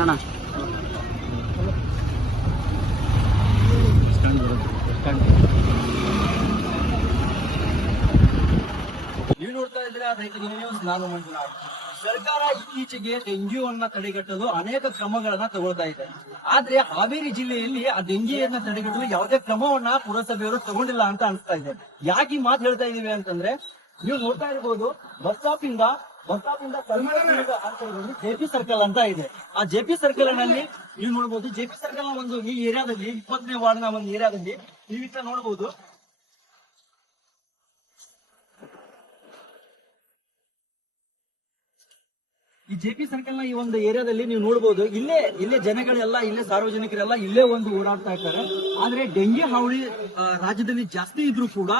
ಮಂಜಣ್ಣ ನೀವು ನೋಡ್ತಾ ಇದ್ರೆ ರೈತರ ನ್ಯೂಸ್ ನಾನು ಮಂಜುನಾಥ್. ಸರ್ಕಾರ ಇತ್ತೀಚೆಗೆ ತಡೆಗಟ್ಟಲು ಅನೇಕ ಕ್ರಮಗಳನ್ನ ತಗೊಳ್ತಾ ಇದೆ. ಆದ್ರೆ ಹಾವೇರಿ ಜಿಲ್ಲೆಯಲ್ಲಿ ಆ ಡೆಂಗಿಯನ್ನ ತಡೆಗಟ್ಟಲು ಯಾವುದೇ ಕ್ರಮವನ್ನ ಪುರಸಭೆಯವರು ತಗೊಂಡಿಲ್ಲ ಅಂತ ಅನಿಸ್ತಾ ಇದೆ. ಯಾಕೆ ಮಾತು ಹೇಳ್ತಾ ಇದೀವಿ ಅಂತಂದ್ರೆ, ನೀವು ನೋಡ್ತಾ ಇರ್ಬೋದು, ಬಸ್ ಸ್ಟಾಪ್ ಇಂದ ಇಂದ ಜೆಪಿ ಸರ್ಕಲ್ ಅಂತ ಇದೆ. ಆ ಜೆಪಿ ಸರ್ಕಲ್ನಲ್ಲಿ ನೀವು ನೋಡಬಹುದು ಜೆಪಿ ಸರ್ಕಲ್ ಒಂದು ಈ ಏರಿಯಾದಲ್ಲಿ ಇಪ್ಪತ್ತನೇ ವಾರ್ಡ್ನ ಒಂದು ಏರಿಯಾದಲ್ಲಿ ನೀವಿತ್ತ ನೋಡಬಹುದು ಈ ಜೆ ಪಿ ಸರ್ಕಲ್ನ ಈ ಒಂದು ಏರಿಯಾದಲ್ಲಿ ನೀವು ನೋಡಬಹುದು ಇಲ್ಲೇ ಇಲ್ಲೇ ಜನಗಳೆಲ್ಲ, ಇಲ್ಲೇ ಸಾರ್ವಜನಿಕರೆಲ್ಲ ಇಲ್ಲೇ ಒಂದು ಓಡಾಡ್ತಾ ಇರ್ತಾರೆ ಆದ್ರೆ ಡೆಂಗಿ, ಹಾವಳಿ ರಾಜ್ಯದಲ್ಲಿ ಜಾಸ್ತಿ ಇದ್ರು ಕೂಡ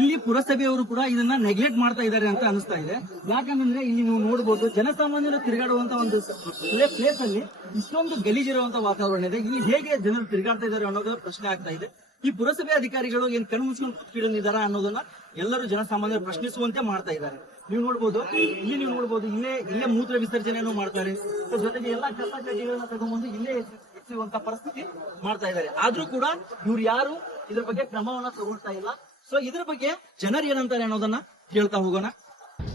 ಇಲ್ಲಿ ಪುರಸಭೆಯವರು ಕೂಡ ಇದನ್ನ ನೆಗ್ಲೆಕ್ಟ್ ಮಾಡ್ತಾ ಇದ್ದಾರೆ ಅಂತ ಅನಿಸ್ತಾ ಇದೆ. ಯಾಕಂದ್ರೆ ಇಲ್ಲಿ ನೀವು ನೋಡಬಹುದು ಜನಸಾಮಾನ್ಯರು ತಿರುಗಾಡುವಂತ ಒಂದು ಪ್ಲೇಸ್ ಅಲ್ಲಿ ಇಷ್ಟೊಂದು ಗಲೀಜಿರುವಂತ ವಾತಾವರಣ ಇದೆ. ಇಲ್ಲಿ ಹೇಗೆ ಜನರು ತಿರುಗಾಡ್ತಾ ಇದ್ದಾರೆ ಅನ್ನೋದು ಪ್ರಶ್ನೆ ಆಗ್ತಾ ಇದೆ. ಈ ಪುರಸಭೆ ಅಧಿಕಾರಿಗಳು ಏನ್ ಮುಚ್ಕೊಂಡು ಕೂತ್ಕೊಂಡಿದ್ದಾರ ಅನ್ನೋದನ್ನ ಎಲ್ಲರೂ ಜನಸಾಮಾನ್ಯರು ಪ್ರಶ್ನಿಸುವಂತೆ ಮಾಡ್ತಾ ಇದ್ದಾರೆ. ನೀವು ನೋಡ್ಬೋದು, ಇಲ್ಲಿ ನೀವು ನೋಡ್ಬೋದು, ಇಲ್ಲೇ ಇಲ್ಲೇ ಮೂತ್ರ ವಿಸರ್ಜನೆಯನ್ನು ಮಾಡ್ತಾರೆ. ಜೊತೆಗೆ ಎಲ್ಲಾ ಕಸ ಕಡ್ಡಿಗಳನ್ನ ತಗೊಂಡ್ಬಂದು ಇಲ್ಲೇ ಎಸೆಯುವಂತ ಪರಿಸ್ಥಿತಿ ಮಾಡ್ತಾ ಇದ್ದಾರೆ. ಆದ್ರೂ ಕೂಡ ಇವ್ರು ಯಾರು, ಇದ್ರ ಬಗ್ಗೆ ಕ್ರಮವನ್ನ ತಗೊಳ್ತಾ ಇಲ್ಲ. ಸೊ, ಇದ್ರ ಬಗ್ಗೆ ಜನರು ಏನಂತಾರೆ ಅನ್ನೋದನ್ನ ಹೇಳ್ತಾ ಹೋಗೋಣ.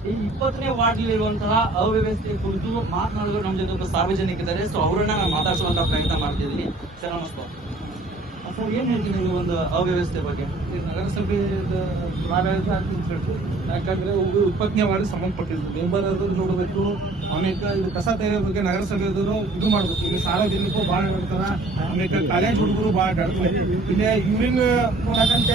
ಈ ಇಪ್ಪತ್ತನೇ ವಾರ್ಡ್ ಇರುವಂತಹ ಅವ್ಯವಸ್ಥೆ ಕುರಿತು ಮಾತನಾಡಲು ನಮ್ಮ ಜೊತೆ ಸಾರ್ವಜನಿಕರಿದ್ದಾರೆ. ಸೊ, ಅವರನ್ನ ನಾವು ಮಾತಾಡಿಸುವಂತ ಪ್ರಯತ್ನ ಮಾಡ್ತಿದ್ದೀನಿ. ಸರ್, ನಮಸ್ಕಾರ. ಏನ್ ಹೇಳ್ತೀನಿ ನೀವು ಒಂದು ಅವ್ಯವಸ್ಥೆ ಬಗ್ಗೆ? ಈ ನಗರಸಭೆದ ಯಾಕಂದ್ರೆ ಸಂಬಂಧಪಟ್ಟಿದ್ದು ನೋಡಬೇಕು ಆಮೇಲೆ ಕಸ ತೆಗೆಯೋ ಬಗ್ಗೆ ನಗರಸಭೆಯವರು ಇದು ಮಾಡಬೇಕು. ಇಲ್ಲಿ ಸಾರ್ವಜನಿಕರು ಭಾಳ ಇರ್ತಾರೆ ಆಮೇಲೆ ಕಾಲೇಜ್ ಹುಡುಗರು ಭಾಳ ಆಡ್ತಾರೆ ಇಲ್ಲಿ ಯೂರಿನ್ ನೋಡಕಂತ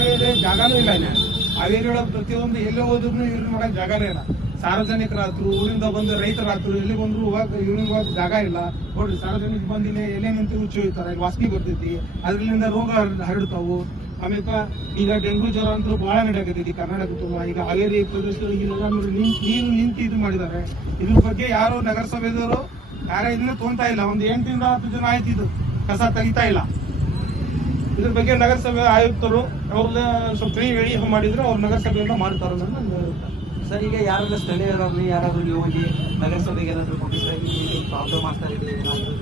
ಜಾಗನೂ ಇಲ್ಲ ಇಲ್ಲ. ಇಲ್ಲಿ ಹಾವೇರಿ ಒಳಗೆ ಪ್ರತಿಯೊಂದು ಎಲ್ಲೇ ಹೋದ್ರು ಯೂರಿನ್ ಮಾಡಕ್ ಜಾಗನೇ ಇಲ್ಲ. ಸಾರ್ವಜನಿಕರಾತ್ರು ಊರಿಂದ ಬಂದು ರೈತರಾದ್ರು, ಎಲ್ಲಿ ಬಂದ್ರು ಹೋಗಕ್ ಜಾಗ ಇಲ್ಲ. ನೋಡ್ರಿ, ಸಾರ್ವಜನಿಕ ಬಂದಿಲ್ಲ ಎಲೆ ನಿಂತು ಹುಚ್ಚು ಹೋಯ್ತಾರ ವಾಸನೆ ಬರ್ತೈತಿ. ಅದರಿಂದ ರೋಗ ಹರಡ್- ಹರಡ್ತಾವು. ಆಮೇಲೆ ಈಗ ಡೆಂಗು ಜ್ವರ ಅಂತೂ ಬಹಳ ನಡೆಯಕತ್ತೈತಿ. ಕರ್ನಾಟಕ ತುಂಬ. ಈಗ ಹಾವೇರಿ ಪ್ರದೇಶದಲ್ಲಿ ನೀರು ನಿಂತು ಇದು ಮಾಡಿದ್ದಾರೆ. ಇದ್ರ ಬಗ್ಗೆ ಯಾರು ನಗರಸಭೆದವರು ಯಾರೇ ಇದನ್ನ ತೊಗೊಂತಾ ಇಲ್ಲ. ಒಂದು ಎಂಟರಿಂದ ಹತ್ತು ಜನ ಆಯ್ತು ಇದು. ಕಸ ತೆಗಿತಾ ಇಲ್ಲ. ಇದ್ರ ಬಗ್ಗೆ ನಗರಸಭೆ ಆಯುಕ್ತರು ಅವ್ರನ್ನ ಸ್ವಲ್ಪ ಹೇಳಿ ಮಾಡಿದ್ರು. ಅವ್ರು ನಗರಸಭೆಯನ್ನ ಮಾಡ್ತಾರೆ ಅಭಿಪ್ರಾಯ. ಸರ್ ಈಗ ಯಾರಾದ್ರೂ ಸ್ಥಳೀಯರಾಗಲಿ ಯಾರಾದ್ರೂ ನೀವು ಹೋಗಿ ನಗರಸಭೆಗೆ ಏನಾದ್ರು ಪ್ರಾಬ್ಲಮ್ ಆಗ್ತಾ ಇದೆ ಏನಾದ್ರು.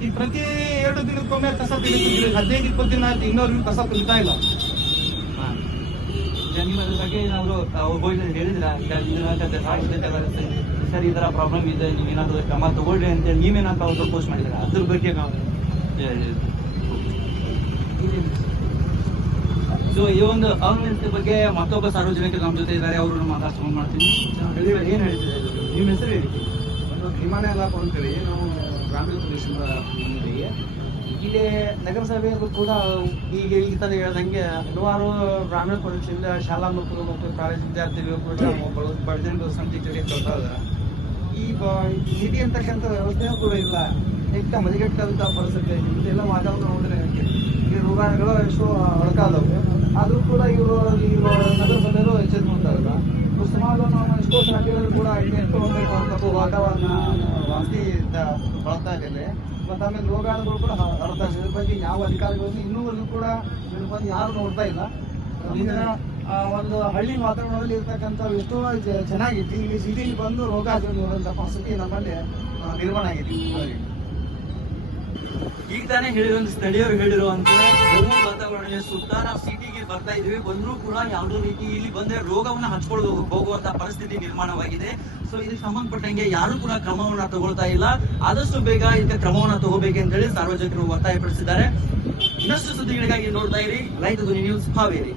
ಈ ಪ್ರತಿ ಎರಡು ದಿನಕ್ಕೊಮ್ಮೆ ಕಸ ತೆಗಿತಿದ್ರಿ ಹದಿನೈದು ಇಪ್ಪತ್ತು ದಿನ ಆಯ್ತು ಇನ್ನೂರು ಕಸ ತೆಗಿತಾ ಇಲ್ಲ. ನೀವು ಅದ್ರ ಬಗ್ಗೆ ಏನಾದರೂ ಅವ್ರು ಹೋಗಿ ಹೇಳಿದ್ರ? ಸರ್ ಈ ಥರ ಪ್ರಾಬ್ಲಮ್ ಇದೆ ನೀವೇನಾದ್ರು ಕ್ರಮ ತಗೊಳ್ರಿ ಅಂತೇಳಿ ನೀವೇನಾದ್ರು ಅವ್ರು ಪೋಸ್ಟ್ ಮಾಡಿದ್ರೆ ಅದ್ರ ಬಗ್ಗೆ ನಾವು ಸೊ ಈ ಒಂದು ಅವ್ಯವಸ್ಥೆ ಬಗ್ಗೆ ಮತ್ತೊಬ್ಬ ಸಾರ್ವಜನಿಕರು ನಮ್ಮ ಜೊತೆ ಇದ್ದಾರೆ ಅವರು ಮಾತಾಡ್ಸ್ಕೊಂಡು ಮಾಡ್ತೀನಿ. ಏನ್ ಹೇಳ್ತಿದ್ದಾರೆ ನಿಮ್ಮ ಹೆಸರು ಹೇಳಿ. ಒಂದು ವಿಮಾನ ಎಲ್ಲ ಅಂತೇಳಿ ನಾವು ಗ್ರಾಮೀಣ ಪ್ರದೇಶದ. ಇಲ್ಲಿ ನಗರಸಭೆಯಲ್ಲೂ ಕೂಡ ಈಗ ಈ ಥರ ಹೇಳ್ದಂಗೆ ಹಲವಾರು ಗ್ರಾಮೀಣ ಪ್ರದೇಶದಿಂದ ಶಾಲಾ ಮಕ್ಕಳು ಮತ್ತು ಕಾಲೇಜು ವಿದ್ಯಾರ್ಥಿಗಳು ಕೂಡ ಬಡಜನರು ಸಂಖ್ಯೆ ಜೊತೆ ಕೊಡ್ತಾ ಇದ್ದಾರೆ. ಈ ನಿಧಿ ಅಂತಕ್ಕಂಥ ವ್ಯವಸ್ಥೆಯೂ ಕೂಡ ಇಲ್ಲ. ಹೆಚ್ಚು ಮದಿಗೆಟ್ಟಂಥ ಪರಿಸ್ಥಿತಿ ಇಂತೆಲ್ಲ ವಾತಾವರಣ ನೋಡಿದ್ರೆ ಈ ರೋಗಗಳು ಎಷ್ಟು ಹೊಳಕಾದವು ಆದರೂ ಕೂಡ ಇವರು ಇವರು ನಗರಸಭೆಯವರು ಎಚ್ಚೆತ್ಕೊಳ್ತಾ ಇಲ್ಲ ಸುಮಾರು ನಾವು ಎಷ್ಟೋ ಕೇಳಿದ್ರು ಕೂಡ ಎಷ್ಟೋ ಅಂತ ವಾತಾವರಣ ವಾಸಿ ಬಳಸ್ತಾ ಇದೆ ಮತ್ತು ಆಮೇಲೆ ರೋಗಾಣುಗಳು ಕೂಡ ಹರಡ್ತಾ ಇದೆ ಇದ್ರ ಬಗ್ಗೆ ಯಾವ ಅಧಿಕಾರಿಗಳನ್ನು ಇನ್ನೂವರೆಗೂ ಕೂಡ ಇದ್ರ ಬಗ್ಗೆ ಯಾರು ನೋಡ್ತಾ ಇಲ್ಲ. ಇಂದಿನ ಒಂದು ಹಳ್ಳಿ ವಾತಾವರಣದಲ್ಲಿ ಇರ್ತಕ್ಕಂಥ ಎಷ್ಟೋ ಚೆನ್ನಾಗಿತ್ತು ಇಲ್ಲಿ, ಸಿಟಿಲಿ ಬಂದು ರೋಗ ನೋಡುವಂಥ ಪರಿಸ್ಥಿತಿ ನಮ್ಮಲ್ಲಿ ನಿರ್ಮಾಣ ಆಗಿದೆ. ಈಗ ತಾನೇ ಹೇಳಿರೋ ಸ್ಥಳೀಯರು ಹೇಳಿರುವಂತೆ ರೋಗ ವಾತಾವರಣ ಸುತ್ತ ನಾವು ಸಿಟಿಗೆ ಬರ್ತಾ ಇದೀವಿ ಬಂದ್ರೂ ಕೂಡ ಯಾವುದೋ ರೀತಿ ಇಲ್ಲಿ ಬಂದ್ರೆ ರೋಗವನ್ನ ಹಚ್ಕೊಳ್ಳೋದು ಹೋಗುವಂತ ಪರಿಸ್ಥಿತಿ ನಿರ್ಮಾಣವಾಗಿದೆ. ಸೊ ಇದಕ್ಕೆ ಸಂಬಂಧಪಟ್ಟಂಗೆ ಯಾರು ಕೂಡ ಕ್ರಮವನ್ನ ತಗೊಳ್ತಾ ಇಲ್ಲ. ಆದಷ್ಟು ಬೇಗ ಇದಕ್ಕೆ ಕ್ರಮವನ್ನ ತಗೋಬೇಕಂತ ಹೇಳಿ ಸಾರ್ವಜನಿಕರು ಒತ್ತಾಯಪಡಿಸಿದ್ದಾರೆ. ಇನ್ನಷ್ಟು ಸುದ್ದಿಗಳಿಗಾಗಿ ನೋಡ್ತಾ ಇರಿ. ರೈತ ಧ್ವನಿ ನ್ಯೂಸ್ ಹಾವೇರಿ.